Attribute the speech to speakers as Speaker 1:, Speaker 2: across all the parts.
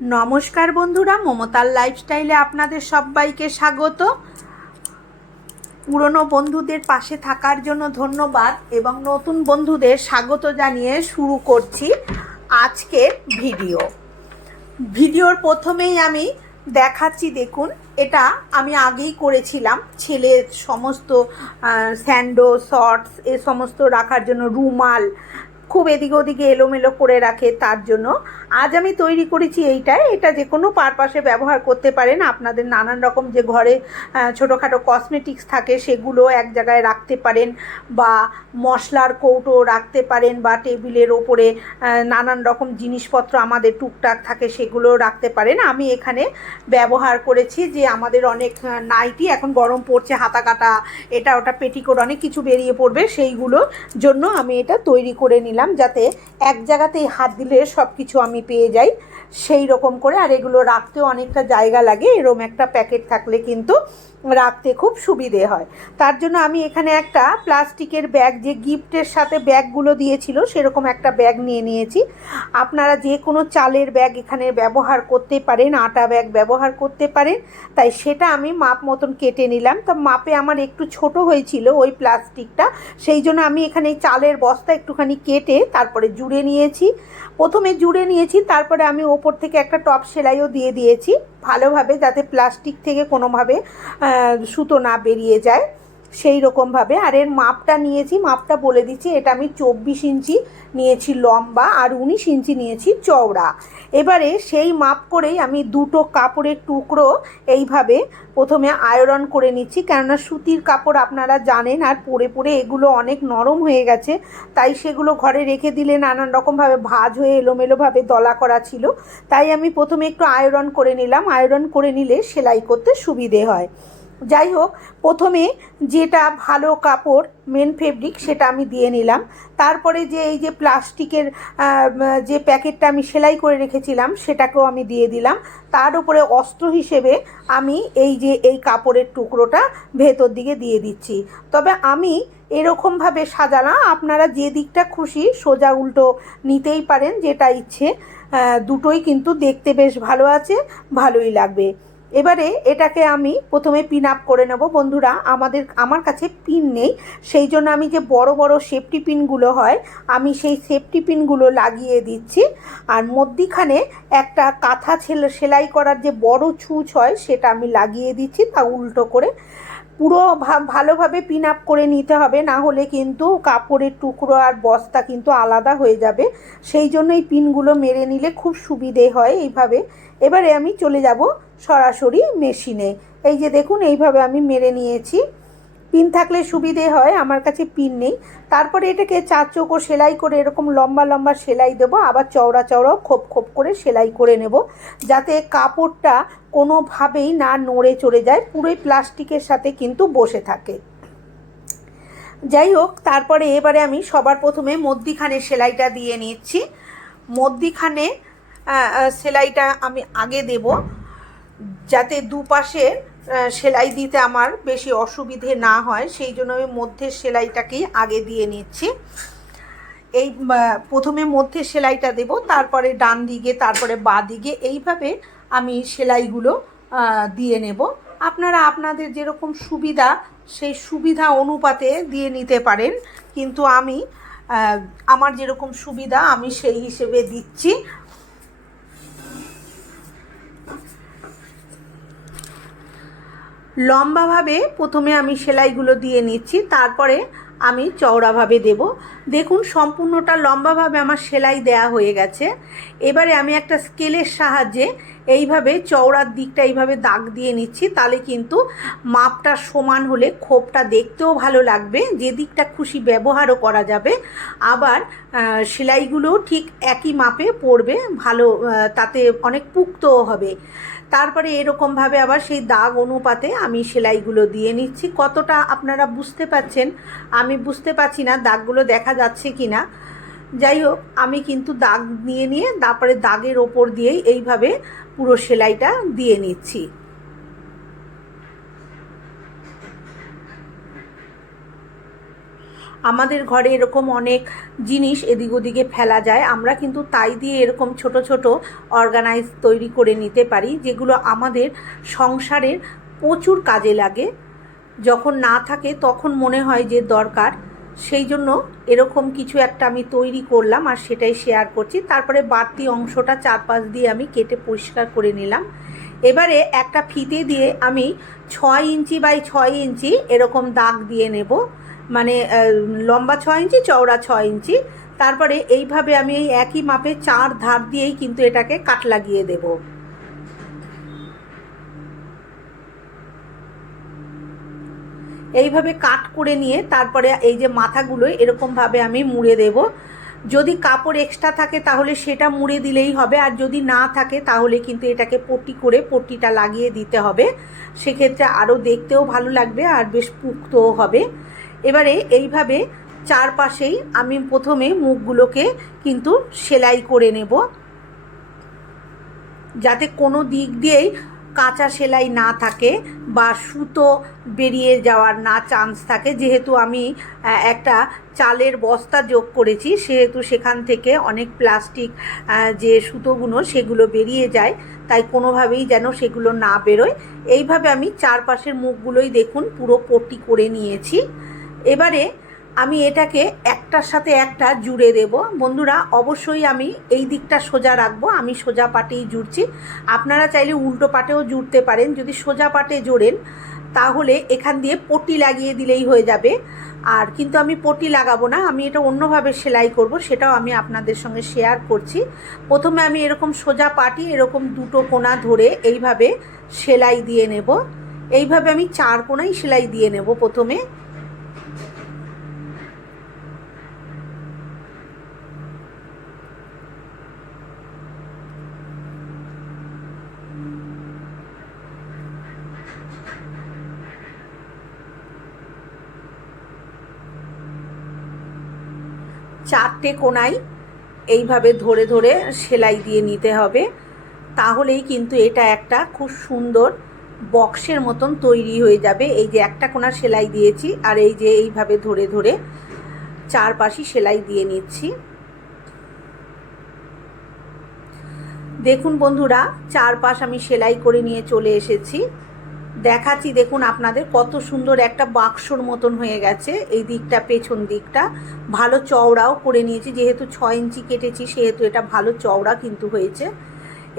Speaker 1: নমস্কার বন্ধুরা, মমতার লাইফস্টাইলে আপনাদের সবাইকে স্বাগত। পুরনো বন্ধুদের পাশে থাকার জন্য ধন্যবাদ এবং নতুন বন্ধুদের স্বাগত জানিয়ে শুরু করছি আজকের ভিডিও। ভিডিওর প্রথমেই আমি দেখাচ্ছি, দেখুন, এটা আমি আগেই করেছিলাম, ছেলের সমস্ত স্যান্ডো শর্টস এ সমস্ত রাখার জন্য রুমাল খুব এদিকে ওদিকে এলোমেলো করে রাখে তার জন্য। আজ আমি তৈরি করেছি এইটা এটা যে কোনো পারপাসে ব্যবহার করতে পারেন। আপনাদের নানান রকম যে ঘরে ছোটোখাটো কসমেটিক্স থাকে সেগুলো এক জায়গায় রাখতে পারেন বা মশলার কৌটো রাখতে পারেন বা টেবিলের ওপরে নানান রকম জিনিসপত্র আমাদের টুকটাক থাকে সেগুলো রাখতে পারেন। আমি এখানে ব্যবহার করেছি যে আমাদের অনেক নাইটি এখন গরম পড়ছে, হাতা কাটা, এটা ওটা পেটিকোট অনেক কিছু বেরিয়ে পড়বে, সেইগুলোর জন্য আমি এটা তৈরি করে নিলাম। যাতে এক জায়গাতেই হাত দিলে সব কিছু আমি পেয়ে যাই সেই রকম করে। আর এগুলো রাখতেও অনেকটা জায়গা লাগে, এরম একটা প্যাকেট থাকলে কিন্তু রাখতে খুব সুবিধে হয়। তার জন্য আমি এখানে একটা প্লাস্টিকের ব্যাগ, যে গিফটের সাথে ব্যাগগুলো দিয়েছিল, সেরকম একটা ব্যাগ নিয়ে নিয়েছি। আপনারা যে কোনো চালের ব্যাগ এখানে ব্যবহার করতে পারেন, আটা ব্যাগ ব্যবহার করতে পারেন। তাই সেটা আমি মাপ মতন কেটে নিলাম। তো মাপে আমার একটু ছোট হয়েছিল ওই প্লাস্টিকটা। সেই জন্য আমি এখানে চালের বস্তা একটুখানি কেটে তারপরে জুড়ে নিয়েছি। প্রথমে জুড়ে নিয়েছি, তারপরে আমি ওপর থেকে একটা টপ সেলাইও দিয়ে দিয়েছি। ভালোভাবে যাতে প্লাস্টিক থেকে কোনোভাবে সুতো না বেরিয়ে যায়। সেই রকমভাবে আর এর মাপটা নিয়েছি, মাপটা বলে দিচ্ছি, এটা আমি চব্বিশ ইঞ্চি নিয়েছি লম্বা আর উনিশ ইঞ্চি নিয়েছি চওড়া। এবারে সেই মাপ করেই আমি দুটো কাপড়ের টুকরো এইভাবে প্রথমে আয়রন করে নিচ্ছি, কেননা সুতির কাপড় আপনারা জানেন আর পরে পরে এগুলো অনেক নরম হয়ে গেছে, তাই সেগুলো ঘরে রেখে দিলে নানান রকমভাবে ভাজ হয়ে এলোমেলোভাবে দলা করা ছিল। তাই আমি প্রথমে একটু আয়রন করে নিলাম, আয়রন করে নিলে সেলাই করতে সুবিধে হয়। যাই হোক প্রথমে যেটা ভালো কাপড় মেন ফেব্রিক সেটা আমি দিয়ে নিলাম। তারপরে যে এই যে প্লাস্টিকের যে প্যাকেটটা আমি সেলাই করে রেখেছিলাম, সেটাকেও আমি দিয়ে দিলাম। তার উপরে অস্ত্র হিসেবে আমি এই যে এই কাপড়ের টুকরোটা ভেতর দিকে দিয়ে দিচ্ছি। তবে আমি এরকমভাবে সাজানা আপনারা যে দিকটা খুশি সোজা উল্টো নিতেই পারেন, যেটা ইচ্ছে। দুটোই কিন্তু দেখতে বেশ ভালো আছে, ভালোই লাগবে। এবারে এটাকে আমি প্রথমে পিন আপ করে নেব। বন্ধুরা, আমাদের, আমার কাছে পিন নেই। সেই জন্য আমি যে বড় বড় সেফটি পিনগুলো হয়, আমি সেই সেফটি পিনগুলো লাগিয়ে দিচ্ছি। আর মধ্যিখানে একটা কাঁথা সেলাই করার যে বড় ছুঁচ হয়, সেটা আমি লাগিয়ে দিচ্ছি তা উল্টো করে। পুরো ভালোভাবে পিন আপ করে নিতে হবে, না হলে কিন্তু কাপড়ের টুকরো আর বস্তা কিন্তু আলাদা হয়ে যাবে। সেই জন্য এই পিনগুলো মেরে নিলে খুব সুবিধে হয় এইভাবে। এবারে আমি চলে যাব সরাসরি মেশিনে। এই যে দেখুন এইভাবে আমি মেরে নিয়েছি। পিন থাকলে সুবিধে হয় আমার কাছে পিন নেই। তারপরে এটাকে চার চৌকো সেলাই করে এরকম লম্বা লম্বা সেলাই দেবো আবার চওড়া চওড়াও খোপ খোপ করে সেলাই করে নেব যাতে কাপড়টা কোনোভাবেই না নড়ে চড়ে যায় পুরোই প্লাস্টিকের সাথে কিন্তু বসে থাকে। যাই হোক তারপরে এবারে আমি সবার প্রথমে মধ্যিখানে সেলাইটা দিয়ে নিচ্ছি। আহ, সেলাইটা আমি আগে দেব। যাতে দুপাশে সেলাই দিতে আমার বেশি অসুবিধে না হয়, সেই জন্য আমি মধ্যের সেলাইটাকেই আগে দিয়ে নিচ্ছি। এই প্রথমে মধ্যে সেলাইটা দেব, তারপরে ডান দিকে, তারপরে বাঁ দিকে, এইভাবে আমি সেলাইগুলো দিয়ে নেব। আপনারা আপনাদের যেরকম সুবিধা, সেই সুবিধা অনুপাতে দিয়ে নিতে পারেন। কিন্তু আমি আমার যেরকম সুবিধা, আমি সেই হিসেবে দিচ্ছি। লম্বাভাবে প্রথমে আমি সেলাইগুলো দিয়ে নিচ্ছি, তারপরে আমি চওড়াভাবে দেব। দেখুন, সম্পূর্ণটা লম্বাভাবে আমার সেলাই দেয়া হয়ে গেছে। এবারে আমি একটা স্কেলের সাহায্যে এইভাবে চওড়ার দিকটা এইভাবে দাগ দিয়ে নিচ্ছি, তাহলে কিন্তু মাপটা সমান হলে খোপটা দেখতেও ভালো লাগবে, যে দিকটা খুশি ব্যবহারও করা যাবে। আবার সেলাইগুলোও ঠিক একই মাপে পড়বে, ভালো তাতে অনেক পুক্তও হবে। তারপরে এরকমভাবে আবার সেই দাগ অনুপাতে আমি সেলাইগুলো দিয়ে নিচ্ছি। কতটা আপনারা বুঝতে পাচ্ছেন? আমি বুঝতে পারছি না দাগগুলো দেখা যাচ্ছে কি না যাই হোক, আমি কিন্তু দাগ নিয়ে নিয়ে, তারপরে দাগের ওপর দিয়েই এইভাবে পুরো সেলাইটা দিয়ে নিচ্ছি। আমাদের ঘরে এরকম অনেক জিনিস এদিক ওদিকে ফেলা যায়, আমরা কিন্তু তাই দিয়ে এরকম ছোট ছোট অর্গানাইজ তৈরি করে নিতে পারি, যেগুলো আমাদের সংসারের প্রচুর কাজে লাগে। যখন না থাকে তখন মনে হয় যে দরকার। সেই জন্য এরকম কিছু একটা আমি তৈরি করলাম আর সেটাই শেয়ার করছি। তারপরে বাড়তি অংশটা চারপাশ দিয়ে আমি কেটে পরিষ্কার করে নিলাম। এবারে একটা ফিতে দিয়ে আমি ছয় ইঞ্চি বাই ছয় ইঞ্চি এরকম দাগ দিয়ে নেব। মানে লম্বা ছয় ইঞ্চি, চওড়া ছয় ইঞ্চি। তারপরে এইভাবে আমি এই একই মাপে চার ধার দিয়েই কিন্তু এটাকে কাট লাগিয়ে দেবো। এইভাবে কাট করে নিয়ে তারপরে এই যে মাথাগুলো এরকমভাবে আমি মুড়ে দেব। যদি কাপড় এক্সট্রা থাকে তাহলে সেটা মুড়ে দিলেই হবে, আর যদি না থাকে তাহলে কিন্তু এটাকে পট্টি করে পট্টিটা লাগিয়ে দিতে হবে। সেক্ষেত্রে আরও দেখতেও ভালো লাগবে আর বেশ পুক্তও হবে। এবারে এইভাবে চারপাশেই আমি প্রথমে মুখগুলোকে কিন্তু সেলাই করে নেব। যাতে কোনো দিক দিয়েই কাঁচা সেলাই না থাকে। বা সুতো বেরিয়ে যাওয়ার না চান্স থাকে। যেহেতু আমি একটা চালের বস্তা যোগ করেছি, সেহেতু সেখান থেকে অনেক প্লাস্টিক যে সুতোগুলো সেগুলো বেরিয়ে যায়, তাই কোনোভাবেই যেন সেগুলো না বেরোয়। এইভাবে আমি চারপাশের মুখগুলোই দেখুন, পুরো পট্টি করে নিয়েছি। এবারে আমি এটাকে একটার সাথে একটা জুড়ে দেব। বন্ধুরা, অবশ্যই আমি এই দিকটা সোজা রাখব। আমি সোজা পাটেই জুড়ছি। আপনারা চাইলে উল্টো পাটেও জুড়তে পারেন। যদি সোজা পাটে জোড়েন, তাহলে এখান দিয়ে পটি লাগিয়ে দিলেই হয়ে যাবে। আর কিন্তু আমি পটি লাগাবো না। আমি এটা অন্যভাবে সেলাই করব। সেটাও আমি আপনাদের সঙ্গে শেয়ার করছি। প্রথমে আমি এরকম সোজা পাটি, এরকম দুটো কোনা ধরে এইভাবে সেলাই দিয়ে নেব। এইভাবে আমি চার কোনাই সেলাই দিয়ে নেব প্রথমে। চারটে কোনায় এইভাবে ধরে ধরে সেলাই দিয়ে নিতে হবে। তাহলেই কিন্তু এটা একটা খুব সুন্দর বক্সের মতন তৈরি হয়ে যাবে। এই যে একটা কোনা সেলাই দিয়েছি আর এই যে এইভাবে ধরে ধরে চারপাশই সেলাই দিয়ে নিচ্ছি। দেখুন বন্ধুরা, চারপাশ আমি সেলাই করে নিয়ে চলে এসেছি। দেখাচ্ছি, দেখুন আপনাদের কত সুন্দর একটা বাক্সর মতন হয়ে গেছে এই দিকটা, পেছন দিকটা। ভালো চওড়াও করে নিয়েছি, যেহেতু ছ ইঞ্চি কেটেছি, সেহেতু এটা ভালো চওড়া কিন্তু হয়েছে।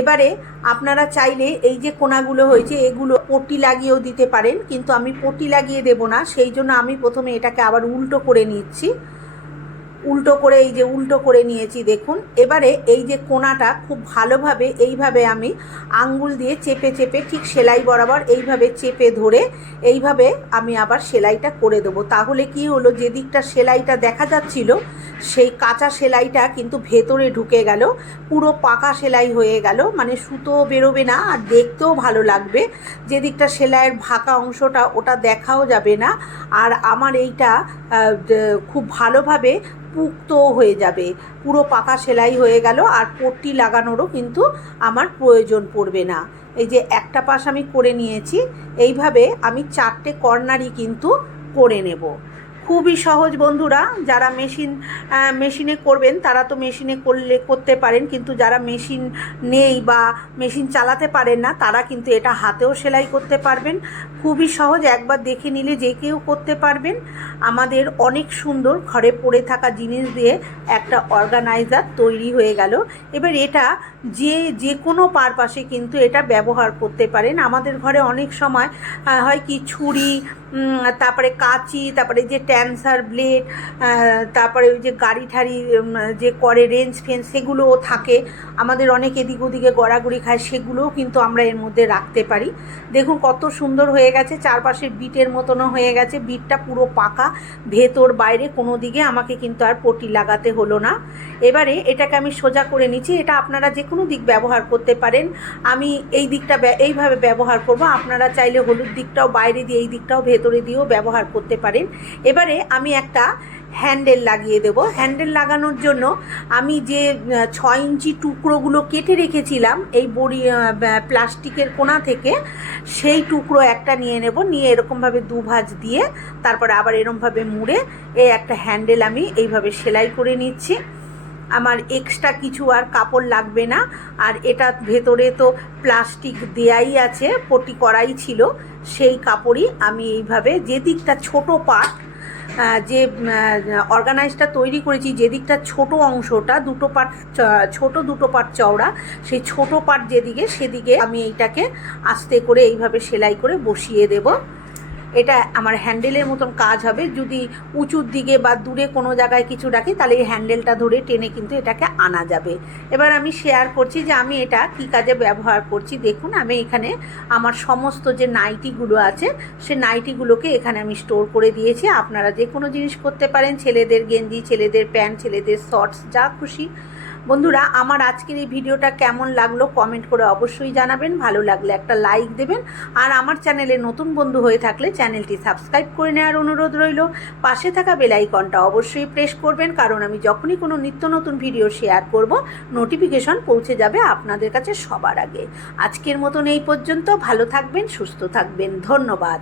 Speaker 1: এবারে আপনারা চাইলে এই যে কোনাগুলো হয়েছে, এগুলো পটি লাগিয়েও দিতে পারেন, কিন্তু আমি পটি লাগিয়ে দেব না, সেই জন্য আমি প্রথমে এটাকে আবার উল্টো করে নিচ্ছি। উল্টো করে, এই যে উল্টো করে নিয়েছি, দেখুন। এবারে এই যে কোনাটা খুব ভালোভাবে এইভাবে আমি আঙ্গুল দিয়ে চেপে চেপে, ঠিক সেলাই বরাবর এইভাবে চেপে ধরে এইভাবে আমি আবার সেলাইটা করে দেবো। তাহলে কি হলো, যে দিকটা সেলাইটা দেখা যাচ্ছিল, সেই কাঁচা সেলাইটা কিন্তু ভেতরে ঢুকে গেল, পুরো পাকা সেলাই হয়ে গেল মানে সুতো বেরোবে না, আর দেখতেও ভালো লাগবে। যে দিকটা সেলাইয়ের ফাঁকা অংশটা, ওটা দেখাও যাবে না। আর আমার এইটা খুব ভালোভাবে পুক্ত হয়ে যাবে। পুরো পাকা সেলাই হয়ে গেল আর পট্টি লাগানোরও কিন্তু আমার প্রয়োজন পড়বে না। এই যে একটা পাশ আমি করে নিয়েছি, এইভাবে আমি চারটে কর্নারই কিন্তু করে নেব। খুবই সহজ বন্ধুরা, যারা মেশিন মেশিনে করবেন, তারা তো মেশিনে করলে, করতে পারেন, কিন্তু যারা মেশিন নেই বা মেশিন চালাতে পারেন না, তারা কিন্তু এটা হাতেও সেলাই করতে পারবেন। খুবই সহজ, একবার দেখে নিলে যে কেউ করতে পারবেন। আমাদের অনেক সুন্দর ঘরে পড়ে থাকা জিনিস দিয়ে একটা অর্গানাইজার তৈরি হয়ে গেল। এবার এটা যে যে কোনো পারপাসে কিন্তু এটা ব্যবহার করতে পারেন। আমাদের ঘরে অনেক সময় হয় কি ছুরি তারপরে কাঁচি, তারপরে যে ট্যান্সার ব্লেড তারপরে ওই যে গাড়ি ঠাড়ি যে করে রেঞ্জ ফেঞ্চ সেগুলোও থাকে। আমাদের অনেক এদিক ওদিকে গড়াগড়ি খায়, সেগুলোও কিন্তু আমরা এর মধ্যে রাখতে পারি। দেখুন কত সুন্দর হয়ে গেছে চারপাশের বিটের মতনও হয়ে গেছে, বিটটা পুরো পাকা, ভেতর বাইরে কোনো দিকে আমাকে কিন্তু আর পটি লাগাতে হলো না। এবারে এটাকে আমি সোজা করে নিচ্ছি, এটা আপনারা যে কোনো দিক ব্যবহার করতে পারেন। আমি এই দিকটা এইভাবে ব্যবহার করব। আপনারা চাইলে হলুদ দিকটাও, বাইরে দিয়ে এই দিকটাও, ভেতরে দিয়েও ব্যবহার করতে পারেন। এবারে আমি একটা হ্যান্ডেল লাগিয়ে দেব। হ্যান্ডেল লাগানোর জন্য আমি যে ছয় ইঞ্চি টুকরোগুলো কেটে রেখেছিলাম, এই বড়ি প্লাস্টিকের কোণা থেকে, সেই টুকরো একটা নিয়ে নেব। নিয়ে এরকমভাবে দু ভাঁজ দিয়ে, তারপরে আবার এরকমভাবে মুড়ে, এই একটা হ্যান্ডেল আমি এইভাবে সেলাই করে নিচ্ছি। আমার এক্সট্রা কিছু আর কাপড় লাগবে না। আর এটা ভেতরে তো প্লাস্টিক দেয়াই আছে, পটি করাই ছিল। সেই কাপড়ই আমি এইভাবে যে দিকটা ছোট পার্ট যে অর্গানাইজটা তৈরি করেছি যে দিকটা ছোট অংশটা, দুটো পার্ট ছোট দুটো পাট চওড়া, সেই ছোট পাট যেদিকে, সেদিকে আমি এইটাকে আস্তে করে এইভাবে সেলাই করে বসিয়ে দেবো। এটা আমার হ্যান্ডেলের মতন কাজ হবে। যদি উঁচুর দিকে বা দূরে কোনো জায়গায় কিছু রাখি, তাহলে এই হ্যান্ডেলটা ধরে টেনে কিন্তু এটাকে আনা যাবে। এবার আমি শেয়ার করছি যে আমি এটা কী কাজে ব্যবহার করছি। দেখুন, আমি এখানে আমার সমস্ত যে নাইটিগুলো আছে, সে নাইটিগুলোকে এখানে আমি স্টোর করে দিয়েছি। আপনারা যে কোনো জিনিস করতে পারেন, ছেলেদের গেঞ্জি, ছেলেদের প্যান্ট, ছেলেদের শর্টস যা খুশি। বন্ধুরা, আমার আজকের এই ভিডিওটা কেমন লাগল কমেন্ট করে অবশ্যই জানাবেন। ভালো লাগলে একটা লাইক দেবেন। আর আমার চ্যানেলে নতুন বন্ধু হয়ে থাকলে চ্যানেলটি সাবস্ক্রাইব করে নেওয়ার অনুরোধ রইল। পাশে থাকা বেল আইকনটা অবশ্যই প্রেস করবেন, কারণ আমি যখনই কোনো নিত্য নতুন ভিডিও শেয়ার করব নোটিফিকেশন পৌঁছে যাবে আপনাদের কাছে সবার আগে। আজকের মতন এই পর্যন্ত, ভালো থাকবেন, সুস্থ থাকবেন। ধন্যবাদ।